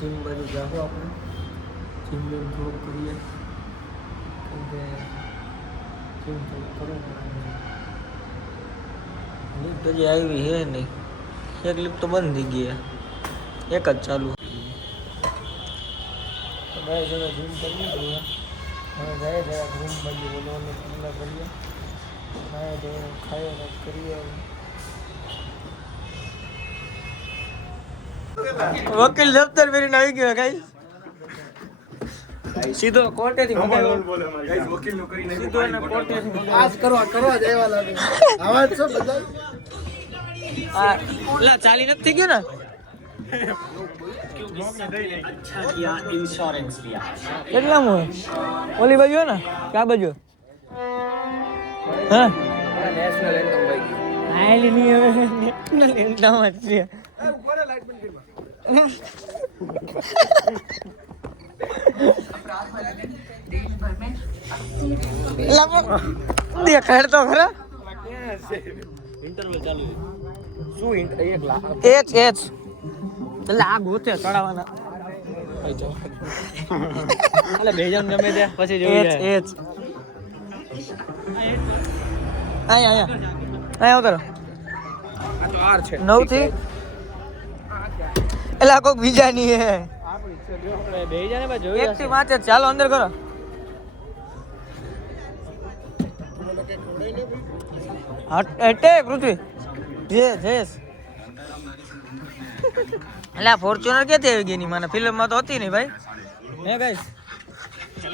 gym બાજુ જાઓ આપણે જીમ થોડુંક કરીએ કેમ કે જીમ થોડુંક કરવું લિફ્ટ હજી આવી છે નહીં એક લિફ્ટ તો બંધ થઈ ગઈ એક જ ચાલુ તો ભાઈ જરા જીમ કરીએ જોઈએ હવે જાય જરા રૂમ બાજુ બોલવાનું પૂર્ણ કરીએ ના તો ખાઈએ કરીએ વકીલ દફતર ફેરીને આવી ગયો ગાઈસ સીધો કોર્ટેથી મંગાવ્યો ગાઈસ વકીલ નો કરીને સીધો એને કોર્ટેથી મંગાવ્યો આજ કરવા દેવા લાગે આવાજ છો બધા આ લા ચાલી નથી થઈ ગયો ને अच्छा किया इंश्योरेंस लिया કેટલા મો ઓલી બાજુ ને ક્યાં બાજુ હા નેશનલ એન્થમ ભાઈ આયલી ની હવે નેશનલ એન્થમ જ છે ઉપર લાઈટ બંધ કરી દેખાડ તો ખરા ઇન્ટરવલ ચાલુ શું એક લાખ એચ એટલે આ ગોતે ચડાવવાના એટલે ભેજમ જમે દે પછી જોઈ જાય એચ આયા ઉતરો આ તો આર છે 9 થી એલા કોક બીજા ની હે ભેજા ને બા જોઈ એક થી 5 ચાલો અંદર કરો હટે પૃથ્વી જેસ એટલે ફોર્ચ્યુનર ક્યાંથી આવી ગઈ ની મને ફિલ્મ માં તો હતી નહીં ભાઈ હે ગાઈસ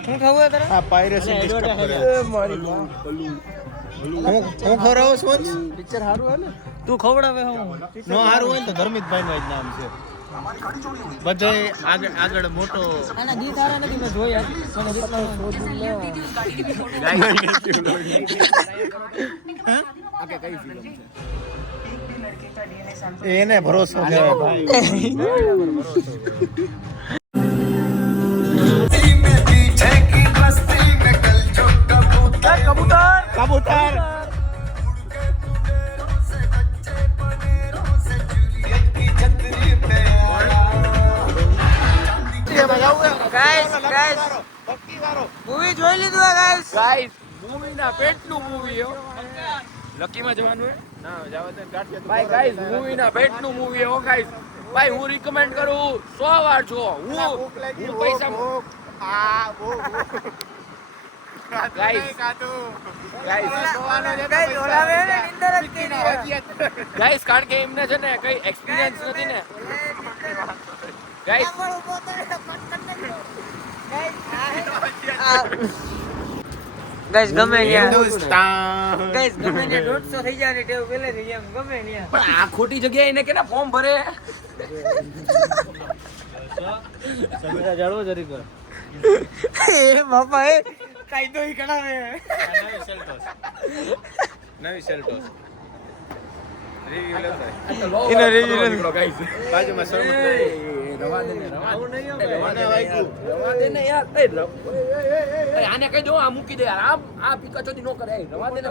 શું ખાવું હે તારે આ પાયરેસી ડિસ્ટર્બ કરે મારી હું ખવડાવો છું પિક્ચર સારું હે ને તું ખવડાવે હું નો સારું હોય તો ધર્મિતભાઈ નું જ નામ છે બધે આગળ મોટો આના ગીત સારા નથી મેં જોયા મને કેટલા આકે કઈ ફિલ્મ છે એને ભરોસો કહેવાય ભાઈ કબૂતર મૂવી જોઈ લીધું ગાઈસ મૂવી ના પેટનું મૂવી હો લકીમાં જવાનું હે ના જાવ તો ગાંઠિયા ભાઈ ગાઈસ મૂવી ના પેટનું મૂવી હો ગાઈસ ભાઈ હું રિકમેન્ડ કરું 100 વાર જો હું પૈસા આ વો ગાઈસ ગાઈસ કારણ કે એમને છે ને કઈ એક્સપિરિયન્સ નથી ને ગાઈસ ગાઈસ ગમે હિન્દુસ્તાન ગાઈસ ગમે ને 150 થઈ જાય ને ટેવ પેલે થઈ એમ ગમે ને પણ આ ખોટી જગ્યાએ એને કેના ફોર્મ ભરે સગડા જાળવો જરી કર એ બાપા એ કાયદો ઈ કણાવે નવી સેલ્ટોસ રિવ્યુ લેતા ઇનો રિવ્યુ લો ગાઈસ બાજુમાં શરમ રવા દે ને રવા દે ને યાર આને કહી દો આ મૂકી દે યાર આ પિકાચોદી નો કરે રવા દે ને